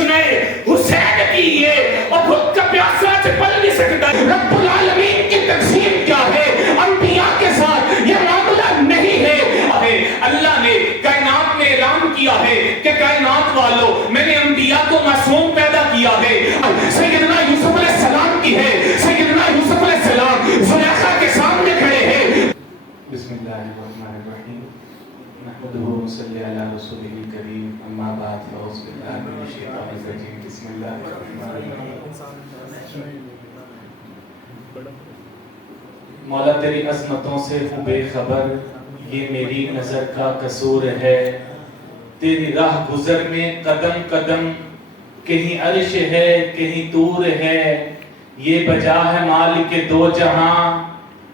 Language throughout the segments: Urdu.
چنے حسین کی یہ اور بھوک کا پیاسا چپل نہیں سکتا. رب العالمین کی تقسیم کیا ہے؟ انبیاء کے ساتھ یہ معاملہ نہیں ہے. اللہ نے کائنات میں اعلان کیا ہے کہ کائنات والوں میں نے انبیاء کو معصوم پیدا کیا ہے. سیدنا یوسف علیہ السلام کی ہے. سیدنا یوسف علیہ السلام زلیخا کے سامنے کھڑے ہیں. بسم اللہ الرحمن الرحیم نحمده ونصلی علی رسوله الکریم اما بعد فاعوذ باللہ من الشیطان الرجیم بسم اللہ الرحمن الرحیم. مولا تیری عظمتوں سے ہوں بے خبر، یہ میری نظر کا قصور ہے. تیری راہ گزر میں قدم قدم کہیں عرش ہے کہیں طور ہے. یہ بجا ہے مالک دو جہاں،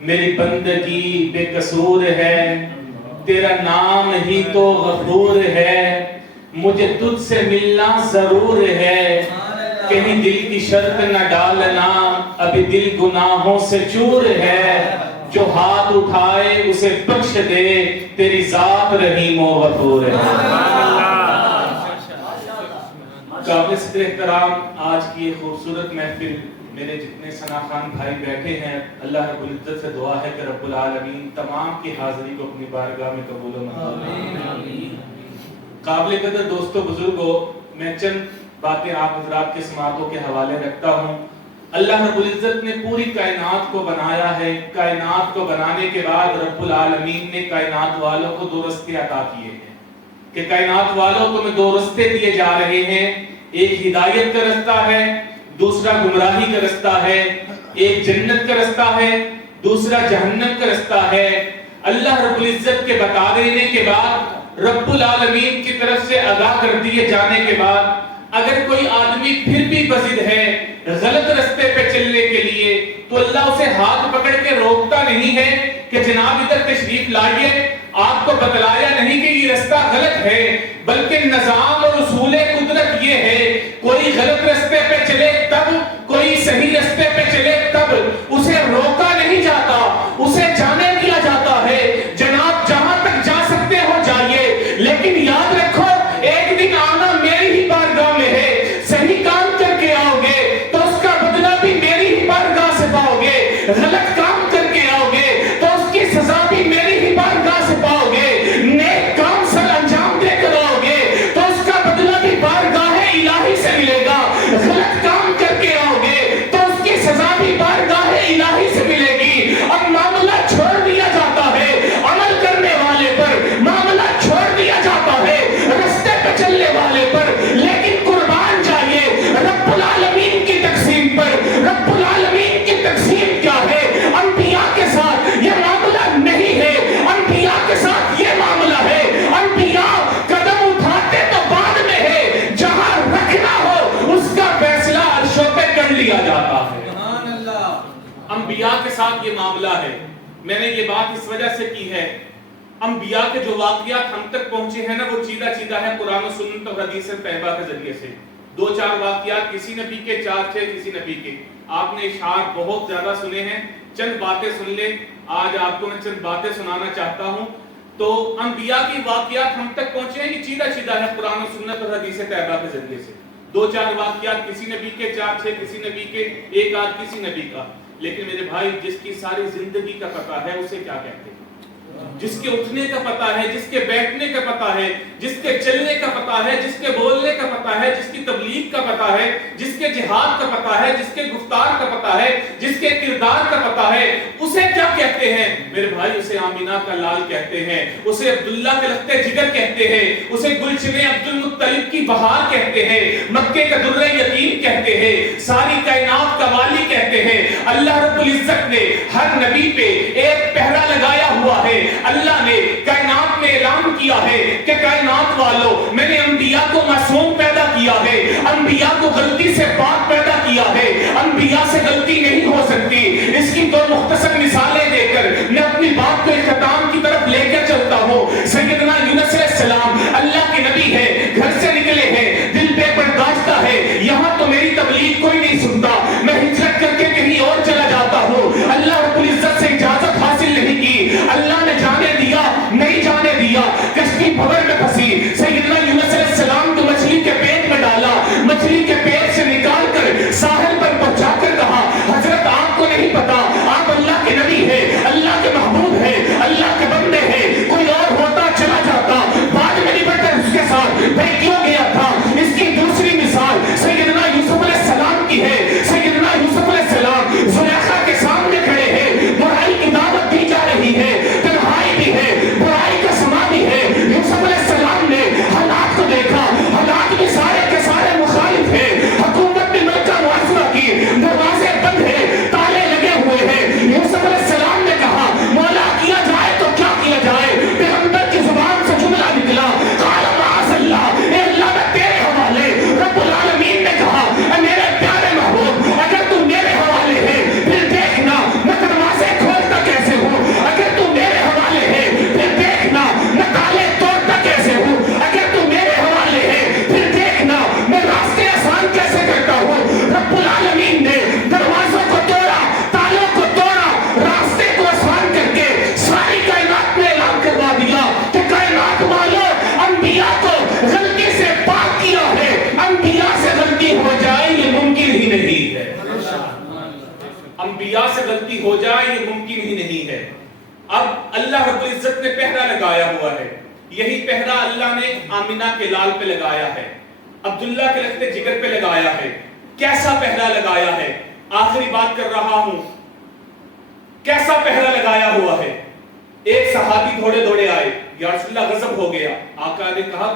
میری بندگی بے قصور ہے. تیرا نام ہی تو غفور ہے، مجھے تجھ سے ملنا ضرور ہے. کہیں دل کی شرط نہ ڈالنا، ابھی دل گناہوں سے چور ہے. جو ہاتھ اٹھائے اسے بخش دے، تیری ذات رحیم و غفور ہے. قابل صدر احترام، آج کی یہ خوبصورت محفل، میرے جتنے ثنا خان بھائی بیٹھے ہیں، اللہ رب العزت سے دعا ہے کہ رب العالمین تمام کی حاضری کو اپنی بارگاہ میں قبول و منظور. قابل قدر دوستو بزرگوں، میں چند باتیں آپ حضرات کے سماعتوں کے حوالے رکھتا ہوں. اللہ رب العزت نے پوری کائنات کو بنایا ہے. کائنات کو بنانے کے بعد رب العالمین نے کائنات والوں کو دو رستے عطا کیے ہیں کہ کائنات والوں کو دو رستے دیے جا رہے ہیں. ایک ہدایت کا رستہ ہے، دوسرا گمراہی کا رستہ ہے. ایک جنت کا رستہ ہے، دوسرا جہنم کا رستہ ہے. اللہ رب العزت کے بتا دینے کے بعد، رب العالمین کی طرف سے آگاہ کر دیے جانے کے بعد، اگر کوئی آدمی پھر بھی بزد ہے غلط رستے پہ چلنے کے لیے، تو اللہ اسے ہاتھ پکڑ کے روکتا نہیں ہے کہ جناب ادھر تشریف لائیے. آپ کو بتلایا نہیں کہ یہ رستہ غلط ہے، بلکہ نظام اور اصول قدرت یہ ہے، کوئی غلط رستے پہ چلے تب، کوئی صحیح رستے پہ چلے تب اسے روکا نہیں جاتا، اسے جانے دیا جاتا ہے. جناب جہاں تک جا سکتے ہو جائیے، لیکن یاد رکھو ایک دن آنا میری ہی بارگاہ میں ہے. صحیح کام کر کے آؤ گے تو اس کا بدلہ بھی میری ہی بارگاہ سے پاؤ گے. غلط کام کر کے آؤ گے تو اس کی سزا بھی میری ہی بارگاہ سے پاؤ گے. نیک کام سر انجام دے کر آؤ گے تو اس کا بدلہ بھی بارگاہ الہی سے ملے گا. غلط کام کر کے آؤ گے تو اس کی سزا بھی بارگاہ الہی سے ملے گی. اب معاملہ چھوڑ دیا جاتا ہے عمل کرنے والے پر، معاملہ چھوڑ دیا جاتا ہے رستے پہ چلنے والے پر. لیکن قربان جائیے رب العالمین کی تقسیم پر. رب العالمین کی تقسیم کیا ہے؟ انبیاء کے ساتھ یہ معاملہ نہیں ہے، انبیاء کے ساتھ یہ معاملہ ہے. انبیاء قدم اٹھاتے تو بعد میں ہے، جہاں رکھنا ہو اس کا فیصلہ عرشوں پہ کر لیا جاتا ہے. انبیاء کے ساتھ یہ معاملہ ہے. میں نے یہ بات اس وجہ سے کی ہے، انبیاء کے جو واقعات ہم تک پہنچے ہیں نا، وہ چیدہ چیدہ ہے قرآن و سنت اور حدیث طیبہ کے ذریعے سے. دو چار واقعات کسی نبی کے، چار چھ کسی نبی کے. آپ نے اشعار بہت زیادہ سنے ہیں، چند باتیں سن لیں. آج آپ کو میں چند باتیں سنانا چاہتا ہوں. تو انبیاء کی واقعات ہم تک پہنچے ہیں، یہ چیدہ چیدہ ہے قرآن و سنت اور حدیث طیبہ کے ذریعے سے. دو چار واقعات کسی نبی کے، چار چھ کسی نبی کے، ایک آدھ کسی نبی کا. لیکن میرے بھائی، جس کی ساری زندگی کا پتہ ہے اسے کیا کہتے ہیں؟ جس کے اٹھنے کا پتہ ہے، جس کے بیٹھنے کا پتہ ہے، جس کے چلنے کا پتہ ہے، جس کے بولنے کا پتہ ہے، جس کی تبلیغ کا پتہ ہے، جس کے جہاد کا پتہ ہے، جس کے گفتار کا پتہ ہے، جس کے کردار کا پتہ ہے، اسے کیا کہتے ہیں میرے بھائی؟ اسے آمینہ کا لال کہتے ہیں، اسے عبداللہ کے لخت جگر کہتے ہیں، اسے گلشن عبد المطلب کی بہار کہتے ہیں، مکے کا در یتیم کہتے ہیں، ساری کائنات کا والی کہتے ہیں. اللہ رب العزت نے ہر نبی پہ ایک پہرا لگایا ہوا ہے. اللہ نے کائنات میں اعلان کیا ہے کہ کائنات والوں میں نے انبیاء کو معصوم پیدا کیا ہے، انبیاء کو غلطی سے پاک پیدا کیا ہے، انبیاء سے غلطی نہیں ہو سکتی. اس کی دو مختصر مثالیں دے کر میں اپنی بات کو اختتام کی طرف لے کر چلتا ہوں. سیدنا یونس علیہ السلام اللہ کے نبی ہے، گھر سے نکلے ہیں، دل بے برداشتہ ہے، یہاں تو میری تبلیغ کوئی نہیں سنتا، میں ہجرت کر کے کہیں اور چلا جاتا ہوں. اللہ رب العزت سے اجازت حاصل نہیں کی، اللہ نے جانے دیا نہیں جانے دیا، کشتی بھور میں پھنسی. سیدنا یونس علیہ السلام کو مچھلی کے پیٹ میں ڈالا، مچھلی انبیاء سے غلطی ہو جائے یہ ممکن ہی نہیں ہے. اب اللہ رب العزت نے پہرا لگایا ہوا ہے. یہی پہرا اللہ نے آمنہ کے لال پہ لگایا ہے, عبداللہ کے رخت جگر پہ لگایا ہے. کیسا پہرا لگایا ہے؟ آخری بات کر رہا ہوں. کیسا پہرا لگایا ہوا ہے؟ ایک صحابی دوڑے دوڑے آئے, یا رسول اللہ غضب ہو گیا. آقا نے کہا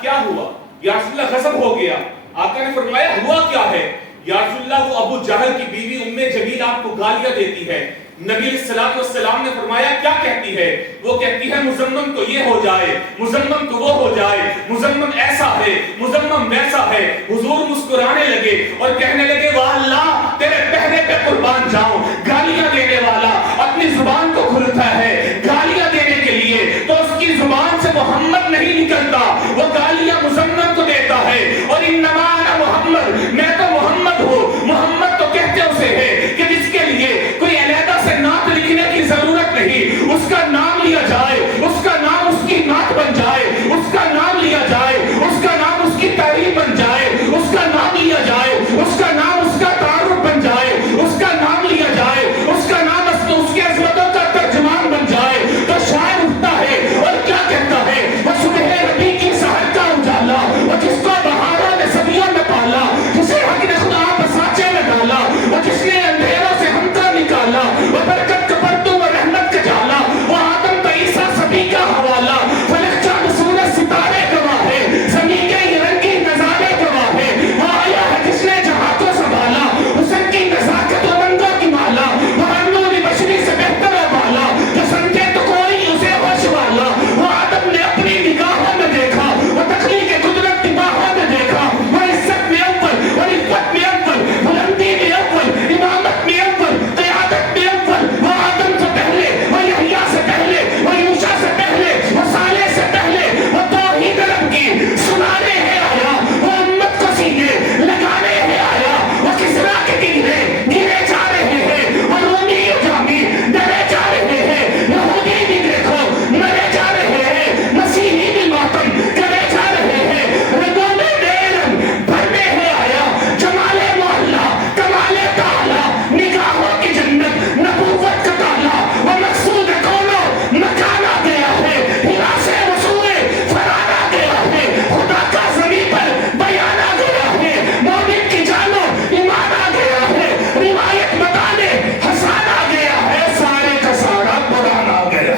کیا ہوا؟ یا رسول اللہ غضب ہو گیا. آقا نے فرمایا ہوا کیا ہے؟ یا رسول اللہ وہ ابو جہل کی بیوی ام جمیل آپ کو گالیاں دیتی ہے. نبی علیہ الصلوۃ والسلام نے فرمایا کیا کہتی ہے؟ وہ کہتی ہے مزمم کو یہ ہو جائے, مزمم کو وہ ہو جائے, مزمم ایسا ہے, مزمم ویسا ہے. حضور مسکرانے لگے اور کہنے لگے واہ اللہ تیرے پہرے پہ قربان جاؤں. گالیاں دینے والا اپنی زبان کو کھلتا ہے گالیاں دینے کے لیے, تو اس کی زبان سے محمد نہیں نکلتا, وہ گالیاں مزمم کو دیتا ہے. اور انما انا محمد, میں تو محمد ہوں. محمد تو کہتے اسے ہے کہ جس کے لیے کوئی علیحدہ سے نعت لکھنے کی ضرورت نہیں, اس کا نام لیا جائے, اس کا نام اس کی نعت بن جائے, اس کا نام لیا جائے, اس کا نام اس کی تعریف بن جائے, اس کا نام لیا جائے, اس کا نام اس کا تعارف بن جائے, اس کا نام لیا جائے, اس کا نام اس کی عظمتوں کا ترجمان بن جائے. تو شاعر اٹھتا ہے اور کیا کہتا ہے, وہ صبح ربیع کی سحر کا اجالا, وہ جس کو بہاروں نے صدیوں میں پالا, جسے حق نے خدا بساچے میں ڈالا, وہ جس نے اندھیروں سے ہم کا نکالا, وہ برکت کا پرتو و رحمت کا جالا, وہ آدم کا عیسیٰ سبھی کا حوالہ. فلک چاند سورج ستارے گواہ ہے, زمین کے یہ رنگی نظارے گواہ ہے. وہ آیا ہے جس نے جہاں کو سنبھالا, حسن کی نزاکت و رنگوں کی مالا, وہ ہر نور بشری سے بہتر و بالا, جو سمجھے تو کوئی اسے ہوش والا. وہ آدم نے اپنی نگاہوں میں دیکھا, وہ تخلیق قدرت کی باہوں میں دیکھا, وہ عزت میں اول اور عفت میں اول, بلندی میں اول, امامت میں اول, قیادت میں اول. وہ آدم سے پہلے, وہ یحییٰ سے پہلے, وہ یوشع سے پہلے, وہ صالح سے پہلے, وہ توحید رب کی سنانے ہے آیا, وہ امت کو سینے لگانے ہے آیا. وہ کسرا کے کنگرے گرے جا رہے ہیں, وہ رومی و جامی ڈرے جا رہے ہیں, یہودی بھی دیکھو مرے جا رہے ہیں, مسیحی بھی ماتم کرے جا رہے ہیں. رگوں میں نئے رنگ بھرنے ہے آیا, جمال محلہ کمال تعالی, نگاہوں کی جنت نبوت کا تالا. وہ مقصود کونوں مکان آ گیا ہے, ہرا سے وصول فرار آ گیا ہے, خدا کا زمین پر بیان آ گیا ہے, مومن کی جانوں ایمان آ گیا ہے, روایت بتانے حسان آ گیا ہے, سارے کا سارا قرآن آ گیا,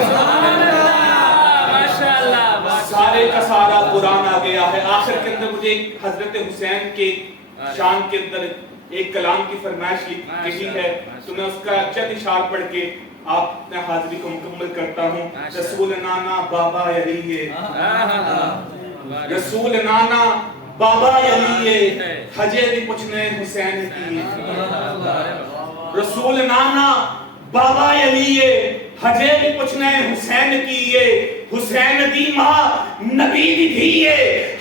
سارے کا سارا قرآن آ گیا ہے. آخر کے اندر مجھے حضرت حسین کے شان کے اندر ایک کلام کی فرمائش لکھی ہے, تو میں اس کا چند اشعار پڑھ کے آپ نے حاضری کو مکمل کرتا ہوں. رسول نانا بابا علیہ, رسول نانا بابا علیہ, حجے بھی پوچھنے حسین کی. رسول نانا بابا علیہ, حجے بھی پوچھنے حسین کیے. حسین دی ماں نبی دی دھیے,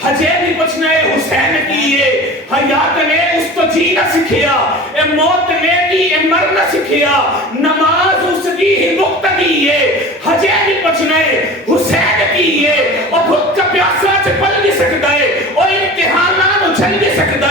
حجے بھی پوچھنے حسین کیے. حیات نے اس تو جی نہ سکھیا, اے موت نے دی اے مر نہ سکھیا. نماز اس دی ہی مقتدی ہے, حجے بھی پوچھنے حسین کیے. اور بھوک کا پیاسا چ پل نہیں سکتا ہے, اور امتحانات اچھل نہیں سکتا